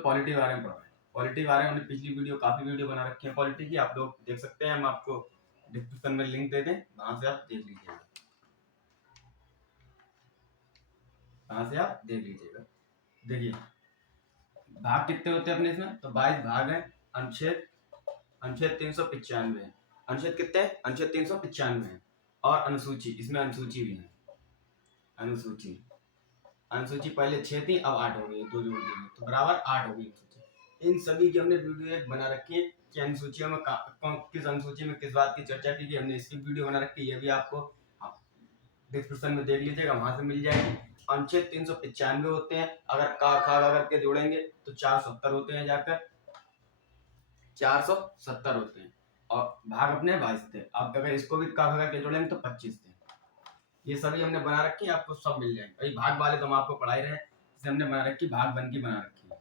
लोग पॉलिटी के बारे में पढ़ रहे हैं। पॉलिटी के बारे में हमने पिछली वीडियो काफी वीडियो बना रखी है पॉलिटी की, आप लोग देख सकते हैं। हम आपको डिस्क्रिप्शन में लिंक दे दें, वहां से आप देख लीजिएगा, वहां से आप देख लीजिएगा। देखिए भाग कितने होते हैं अपने इसमें, तो 22 भाग है। अनुच्छेद अनुच्छेद 395 है। अनुच्छेद कितने हैं? अनुच्छेद 395 है। और अनुसूची, इसमें अनुसूची भी है। अनुसूची अनुसूची पहले 6 थी, अब 8 हो गई, 2 जोड़ दी, तो बराबर 8 हो गई अनुसूची। इन सभी की हमने वीडियो एक बना रखी है कि अनुसूचियों में किस अनुसूची में किस बात की चर्चा की गई, हमने इसकी वीडियो बना रखी है। ये भी आपको डिस्क्रिप्शन में देख लीजिएगा, वहां से मिल जाएगी। अनुच्छेद 395 होते हैं, अगर का खा करके जोड़ेंगे तो 470 होते हैं, जाकर 470 होते हैं। और भाग अपने 22 थे। अब अगर इसको भी का खा करके जोड़ेंगे तो 25 थे। ये सभी हमने बना रखी है, आपको सब मिल जाएंगे। भाई भाग वाले तो हम आपको पढ़ा ही रहे हैं, इसे हमने बना रखी, भाग वन की बना रखी है।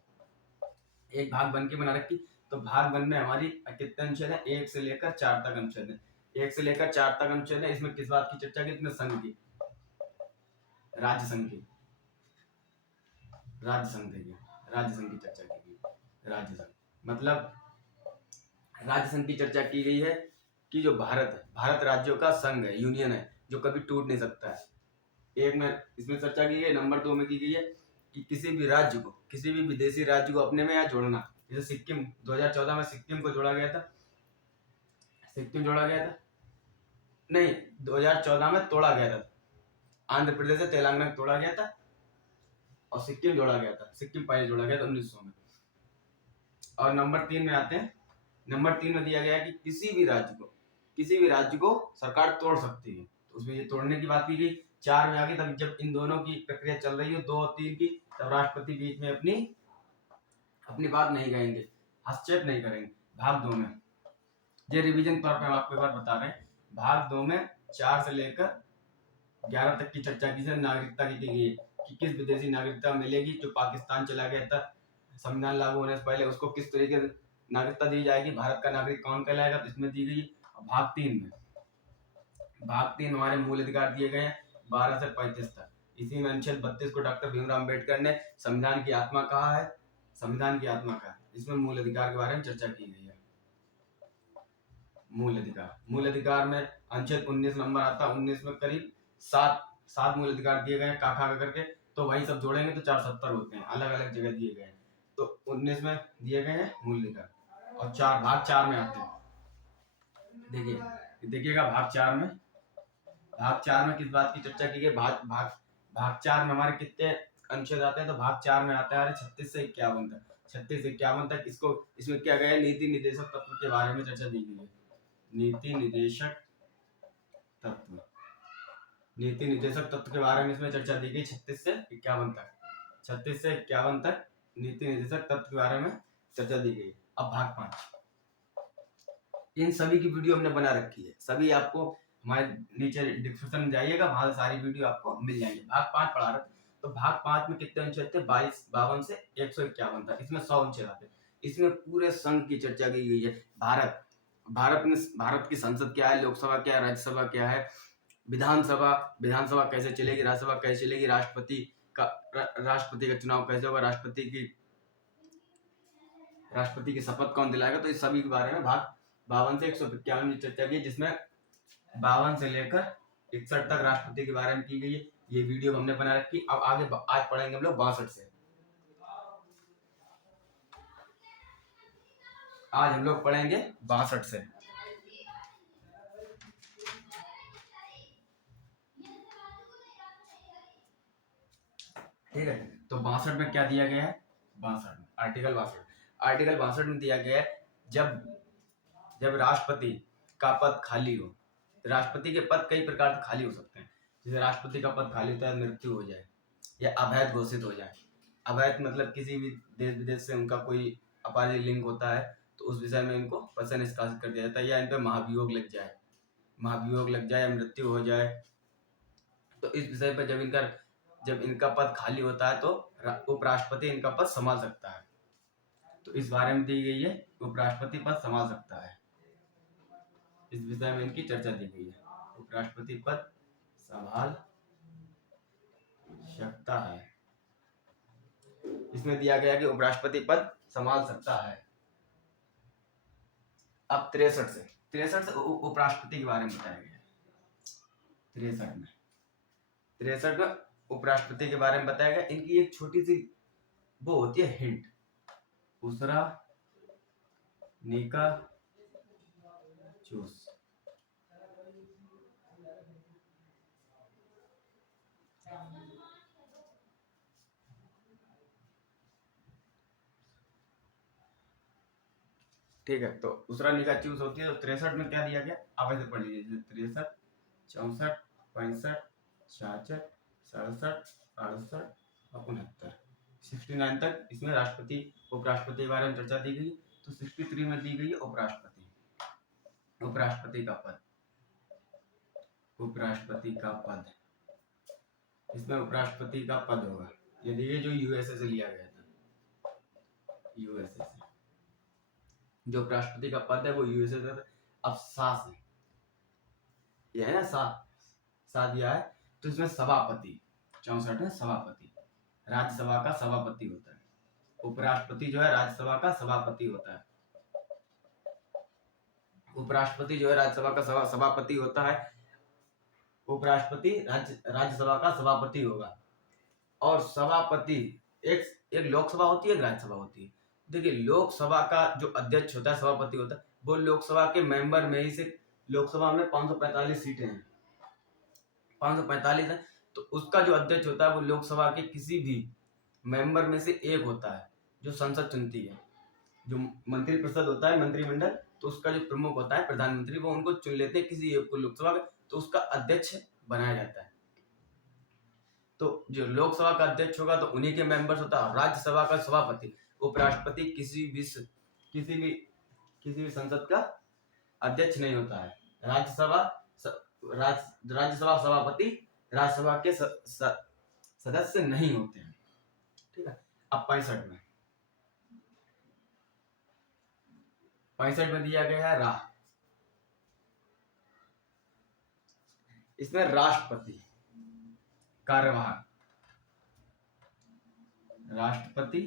एक भाग वन की बना रखी, तो भाग वन में हमारी कितने अनुच्छेद है? 1 से लेकर 4 तक अनुच्छेद है। 1 से लेकर 4 तक अनुच्छेद है। इसमें किस बात की चर्चा की? इसमें संघ की, राज्य संघ की, राज्य संघ की, राज्य संघ की चर्चा की गई। राज्य संघ मतलब राज्य संघ की चर्चा की गई है कि जो भारत है, भारत राज्यों का संघ है, यूनियन है, जो कभी टूट नहीं सकता है। एक में इसमें चर्चा की गई। नंबर 2 में की गई है कि किसी भी राज्य को, किसी भी विदेशी राज्य को अपने में यहाँ जोड़ना। जैसे सिक्किम 2014 में सिक्किम को जोड़ा गया था, सिक्किम जोड़ा गया था, नहीं 2014 में तोड़ा गया था। आंध्र प्रदेश से तेलंगाना तोड़ा गया था और सिक्किम जोड़ा गया था। सिक्किम पहले जोड़ा गया था 1900 में। और नंबर 3 में आते हैं। नंबर 3 में दिया गया है कि किसी भी राज्य को सरकार तोड़ सकती है, तो उसमें ये तोड़ने की बात की गई। 4 में आ गई, तब जब इन दोनों की प्रक्रिया चल रही हो 2 और 3 की, तब राष्ट्रपति बीच में अपनी बात नहीं कहेंगे, हस्तक्षेप नहीं करेंगे। भाग 2 में ये रिवीजन तौर पर हम आपको एक बार बता रहे हैं। भाग 2 में 4 से लेकर 11 तक की चर्चा की, नागरिकता की गई है कि किस विदेशी नागरिकता मिलेगी। जो पाकिस्तान चला गया था संविधान लागू होने से पहले, उसको किस तरीके से नागरिकता दी जाएगी, भारत का नागरिक कौन कहलाएगा, तो इसमें दी गई। भाग 3 हमारे मूल अधिकार दिए गए हैं 12 से 35 तक। इसी में अनुच्छेद 32 को डॉक्टर भीमराव अम्बेडकर ने संविधान की आत्मा कहा है, संविधान की आत्मा का। इसमें मूल अधिकार के बारे में चर्चा की गई है। मूल अधिकार में अनुच्छेद 19 नंबर आता है। 19 में करीब 7 मूल अधिकार दिए गए हैं का खा करके, तो वही सब जोड़ेंगे तो 470 होते हैं, अलग अलग जगह दिए गए हैं। तो 19 में दिए गए हैं मूल अधिकार। और भाग 4 में आते हैं। देखिएगा भाग 4 में किस बात की चर्चा की गई। भाग 4 में हमारे कितने अनुच्छेद आते हैं, तो भाग 4 में आता है 36 से 51 तक। 36 से 51 तक इसमें क्या गया है, नीति निदेशक तत्व के बारे में चर्चा दी गई है। नीति निदेशक तत्व के बारे में इसमें चर्चा दी गई 36 से 51 तक। 36 से 51 तक नीति निदेशक तत्व के बारे में चर्चा दी गई। अब भाग 5, इन सभी की वीडियो हमने बना रखी है, सभी आपको हमारे नीचे डिस्क्रिप्शन में जाइएगा, वहां सारी वीडियो आपको मिल जाएंगी। भाग 5 पढ़ा रहे थे, तो भाग 5 में कितने अनुच्छेद थे? 52 से 151 तक। इसमें 100 अनुच्छेद आते हैं। इसमें पूरे संघ की चर्चा की गई है। भारत की संसद क्या है, लोकसभा क्या है, राज्यसभा क्या है, विधानसभा कैसे चलेगी, राज्यसभा कैसे चलेगी, राष्ट्रपति का चुनाव कैसे होगा, राष्ट्रपति की शपथ कौन दिलाएगा। तो इस सभी के बारे में भाग 52 से 151 की चर्चा की, जिसमें 52 से लेकर 61 तक राष्ट्रपति के बारे में की गई है। ये वीडियो हमने बना रखी। अब आगे आज पढ़ेंगे हम लोग 62 से। आज हम लोग पढ़ेंगे 62 से। ठीक है, तो 62 में क्या दिया गया है? 62 आर्टिकल 62 में दिया गया है, जब राष्ट्रपति का पद खाली हो। राष्ट्रपति के पद कई प्रकार से खाली हो सकते हैं। जैसे राष्ट्रपति का पद खाली होता है, मृत्यु हो जाए या अवैध घोषित हो जाए। अवैध मतलब किसी भी देश विदेश से उनका कोई आपराधिक लिंक होता है, तो उस विषय में इनको पद से निष्कासित कर दिया जाता है, या इन पर महाभियोग लग जाए या मृत्यु हो जाए। तो इस विषय पर जब इनका पद खाली होता है, तो उपराष्ट्रपति इनका पद संभाल सकता है। तो इस बारे में दी गई है, उपराष्ट्रपति पद संभाल सकता है। इस विषय में इनकी चर्चा दी गई है, उपराष्ट्रपति पद संभाल सकता है। इसमें दिया गया कि उपराष्ट्रपति पद संभाल सकता है। अब 63 से उपराष्ट्रपति के बारे में बताया गया। 63 में उपराष्ट्रपति के बारे में बताया गया। इनकी एक छोटी सी वो होती है हिंट, दूसरा निका चूस। ठीक है, तो दूसरा निका चूस होती है। तो 63 में क्या दिया गया, आप ऐसे पढ़ लीजिए, 63, 64, 65, 66, 67, 68 और 69, 69 तक इसमें राष्ट्रपति उपराष्ट्रपति के बारे में चर्चा दी गई। तो 63 में दी गई है उपराष्ट्रपति का पद, उपराष्ट्रपति का पद। इसमें उपराष्ट्रपति का पद होगा, यदि ये जो यूएसए से लिया गया था, यूएसए से जो उपराष्ट्रपति का पद है वो यूएसए से। अब सास है, ये है ना, सा दिया है। तो इसमें सभापति, 64 में सभापति, राज्यसभा का सभापति होता है। उपराष्ट्रपति जो है राज्यसभा का सभापति होता है। उपराष्ट्रपति जो है राज्यसभा का सभापति होता है। उपराष्ट्रपति राज्यसभा का सभापति होगा। और सभापति एक लोकसभा होती है, एक राज्यसभा होती है। देखिए, लोकसभा का जो अध्यक्ष होता है, सभापति होता है, वो लोकसभा के मेंबर में ही से, लोकसभा में 545 सीटें हैं, 545 है। तो उसका जो अध्यक्ष होता है वो लोकसभा के किसी भी मेंबर में से एक होता है, जो संसद चुनती है। जो मंत्रिपरिषद होता है, मंत्रिमंडल, तो उसका जो प्रमुख होता है प्रधानमंत्री, वो उनको चुन लेते हैं किसी एक को लोकसभा का, तो उसका अध्यक्ष बनाया जाता है। तो जो लोकसभा का अध्यक्ष होगा तो उन्हीं के मेंबर्स होता है। राज्यसभा का सभापति, उपराष्ट्रपति किसी भी संसद का अध्यक्ष नहीं होता है। राज्यसभा सभापति राज्यसभा के सदस्य नहीं होते हैं। ठीक है। अब 65 में दिया गया है इसमें राष्ट्रपति कार्यवाहक, राष्ट्रपति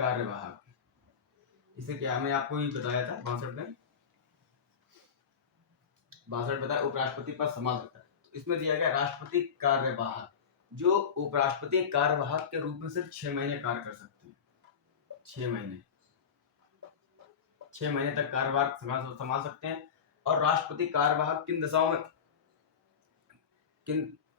कार्यवाहक। इसे क्या मैं आपको ही बताया था 62 में, 62 बताया उपराष्ट्रपति पर संभाल सकता है। तो इसमें दिया गया राष्ट्रपति कार्यवाहक, जो उपराष्ट्रपति कार्यवाहक के रूप में सिर्फ 6 महीने कार्य कर सकते हैं। 6 महीने तक कार्यभार संभाल सकते हैं। और राष्ट्रपति कार्यवाहक किन दशाओं में,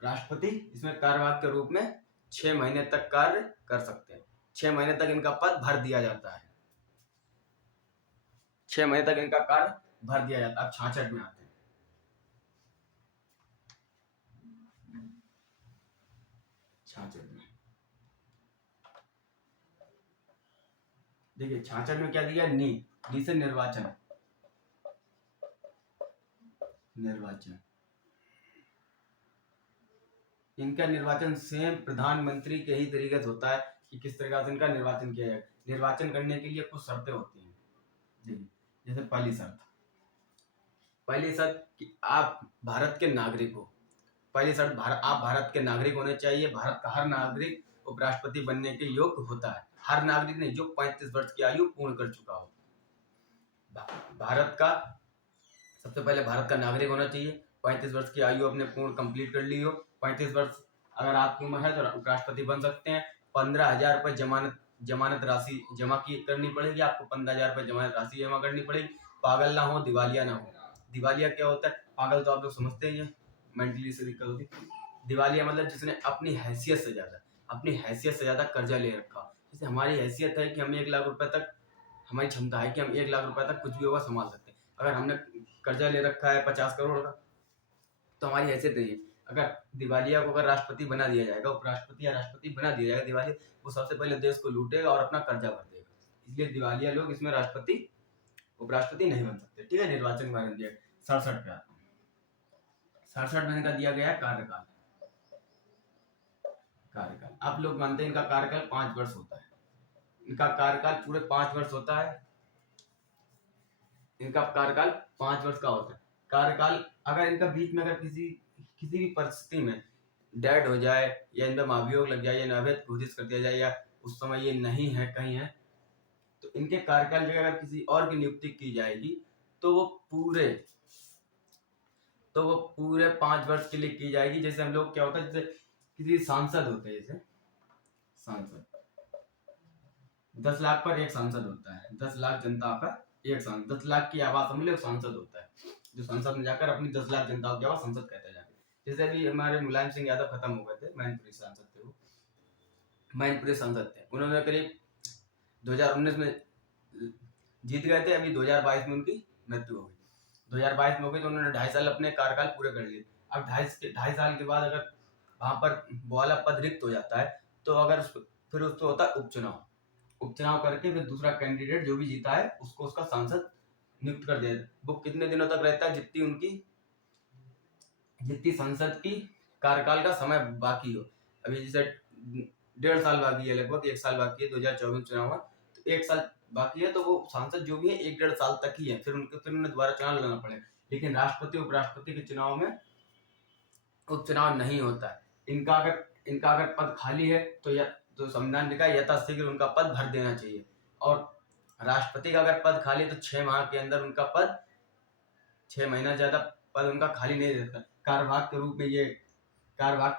राष्ट्रपति इसमें कार्यवाहक के रूप में 6 महीने तक कार्य कर सकते हैं। 6 महीने तक इनका पद भर दिया जाता है। 6 महीने तक इनका कार्य भर दिया जाता है। अब 66 में आते हैं। 66 में देखिए, 66 में क्या दिया, नी से निर्वाचन। इनका निर्वाचन सेम प्रधानमंत्री के ही तरीके से होता है कि किस तरह से इनका निर्वाचन किया जाए। निर्वाचन करने के लिए कुछ शर्तें होती हैं। जैसे पहली शर्त कि आप भारत के नागरिक हो। पहली शर्त आप भारत के नागरिक होने चाहिए। भारत का हर नागरिक उपराष्ट्रपति बनने के योग्य होता है। हर नागरिक नहीं, जो 35 वर्ष की आयु पूर्ण कर चुका हो। भारत का सबसे पहले भारत का नागरिक होना चाहिए। 35 वर्ष की आयु अपने पूर्ण कंप्लीट कर ली हो। 35 वर्ष अगर आपकी उम्र है तो उपराष्ट्रपति बन सकते हैं। 15,000 रुपये जमानत राशि जमा करनी पड़ेगी आपको। 15,000 रुपये जमानत राशि जमा करनी पड़ेगी। पागल ना हो, दिवालिया ना हो। दिवालिया क्या होता है, पागल तो आप लोग समझते ही हैं, मेंटली से दिक्कत होती। दिवालिया मतलब जिसने अपनी हैसियत से ज्यादा कर्जा ले रखा। जैसे हमारी हैसियत है कि हम 1 लाख रुपए तक, हमारी क्षमता है कि हम 1 लाख रुपए तक कुछ भी होगा संभाल सकते हैं। अगर हमने कर्जा ले रखा है 50 करोड़ का, तो हमारी हैसियत है। अगर दिवालिया को अगर राष्ट्रपति बना दिया जाएगा, उपराष्ट्रपति या राष्ट्रपति बना दिया जाएगा दिवालिया, वो सबसे पहले देश को लूटेगा और अपना कर्जा भर देगा। इसलिए दिवालिया लोग इसमें उपराष्ट्रपति नहीं बन सकते। ठीक है। निर्वाचन के बारे में दिया 67 पे आता हूँ। 67 में इनका दिया गया कार्यकाल। आप लोग मानते हैं इनका कार्यकाल 5 वर्ष होता है। इनका कार्यकाल पूरे 5 वर्ष होता है। इनका कार्यकाल 5 वर्ष का होता है। कार्यकाल अगर इनका बीच में अगर किसी भी परिस्थिति में डेड हो जाए या इन पर अभियोग लग जाए या अवैध घोषित कर दिया जाए या उस समय ये नहीं है कहीं है, तो इनके कार्यकाल जगह अगर किसी और की नियुक्ति की जाएगी तो वो पूरे 5 वर्ष के लिए की जाएगी। जैसे हम लोग क्या होता है, जैसे किसी सांसद होते हैं, जैसे सांसद 10 लाख पर एक सांसद होता है, 10 लाख जनता का एक सांसद, 10 लाख की आवाज समझ लो सांसद होता है, जो संसद में जाकर अपनी 10 लाख जनता की आवाज संसद कहता है जाके। जैसे अभी हमारे मुलायम सिंह यादव खत्म हो गए थे, मैनपुरी सांसद थे, वो मैनपुरी सांसद थे, उन्होंने करीब 2019 में जीत गए थे, अभी 2022 में उनकी मृत्यु हो गई। 2022 में हो गई तो उन्होंने 2.5 साल अपने कार्यकाल पूरे कर लिए। अब 2.5 साल के बाद अगर वहां पर वो वाला पद रिक्त हो जाता है तो अगर फिर उसको होता है उपचुनाव करके फिर दूसरा कैंडिडेट जो भी जीता है उसको उसका सांसद नियुक्त कर दिया। वो कितने दिनों तक रहता है, जितनी संसद की कार्यकाल का समय बाकी हो। अभी जैसे 1.5 साल बाकी है, लगभग 1 साल बाकी है, 2024 चुनाव हुआ तो 1 साल बाकी है, तो वो सांसद जो भी है 1-1.5 साल तक ही है, फिर उन्हें दोबारा चुनाव लड़ना पड़ेगा। लेकिन राष्ट्रपति उपराष्ट्रपति के चुनाव में उपचुनाव नहीं होता है। इनका अगर पद खाली है तो संविधान लिखा है यथाशीघ्र उनका पद भर देना चाहिए। और राष्ट्रपति का अगर पद खाली तो 6 माह के अंदर उनका पद, 6 महीना ज्यादा पद उनका खाली नहीं रहता। कार्यवाहक के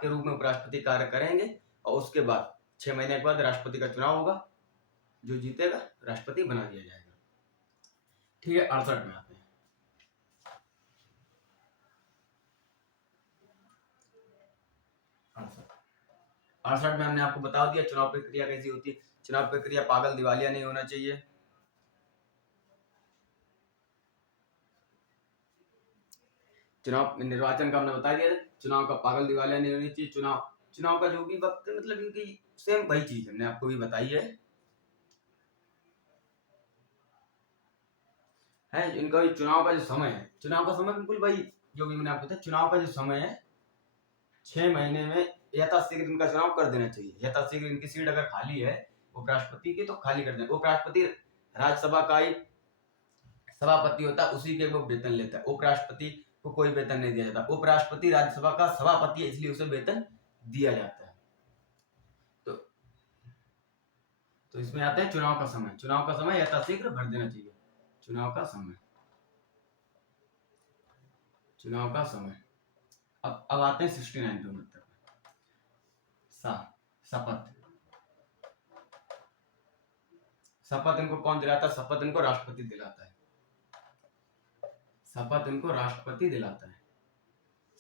रूप में उपराष्ट्रपति कार्य करेंगे और उसके बाद 6 महीने के बाद राष्ट्रपति का चुनाव होगा, जो जीतेगा राष्ट्रपति बना दिया जाएगा। ठीक है, 68 में आते हैं। 68 में हमने आपको बता दिया चुनाव प्रक्रिया कैसी होती है। चुनाव प्रक्रिया पागल दिवालिया नहीं होना चाहिए। निर्वाचन का हमने बता दिया, चुनाव का पागल दिवालिया नहीं होनी चाहिए। चुनाव का जो भी वक्त, मतलब इनकी सेम वही चीज हमने आपको भी बताई है इनका चुनाव का जो समय है, चुनाव का समय बिल्कुल वही जो भी मैंने आपको बताया। चुनाव का जो समय है 6 महीने में यथाशीघ्र इनका चुनाव कर देना चाहिए। यथाशीघ्र इनकी सीट अगर खाली है उपराष्ट्रपति की तो खाली कर देना। उपराष्ट्रपति राज्यसभा का ही सभापति होता है, उसी के वो वेतन लेता है। उपराष्ट्रपति को कोई वेतन नहीं दिया जाता। उपराष्ट्रपति राज्यसभा का सभापति है, इसलिए उसे वेतन दिया जाता है। तो इसमें आता है चुनाव का समय। चुनाव का समय यथाशीघ्र भर देना चाहिए। चुनाव का समय। अब आते हैं 69 पे मतलब शपथ इनको कौन दिलाता है? शपथ इनको राष्ट्रपति दिलाता है।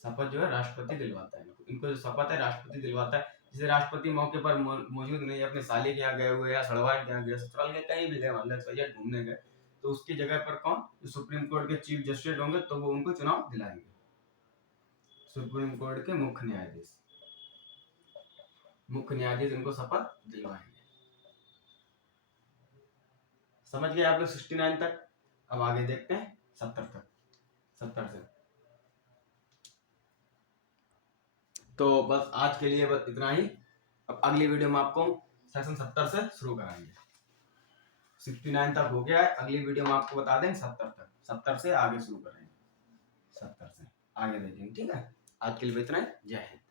शपथ जो है राष्ट्रपति दिलवाता है इनको जो शपथ है राष्ट्रपति दिलवाता है। जैसे राष्ट्रपति मौके पर मौजूद नहीं, अपने साली के यहाँ गए हुए या सड़वाड़ के यहाँ गए, ससुराल के कहीं भी गए, मान लो घूमने गए, तो उसकी जगह पर कौन, जो सुप्रीम कोर्ट के चीफ जस्टिस होंगे तो वो उनको चुनाव दिलाएंगे। सुप्रीम कोर्ट के मुख्य न्यायाधीश इनको शपथ दिलवाएंगे। समझ गए आप लोग 69 तक? अब आगे देखते हैं 70 तक। 70 से तो बस आज के लिए बस इतना ही। अब अगली वीडियो में आपको सेक्शन 70 से शुरू कराएंगे। 69 तक हो गया है, अगली वीडियो में आपको बता देंगे 70 तक। 70 से आगे शुरू करेंगे, 70 से आगे देखेंगे। ठीक है, आज के लिए इतना है। जय हिंद।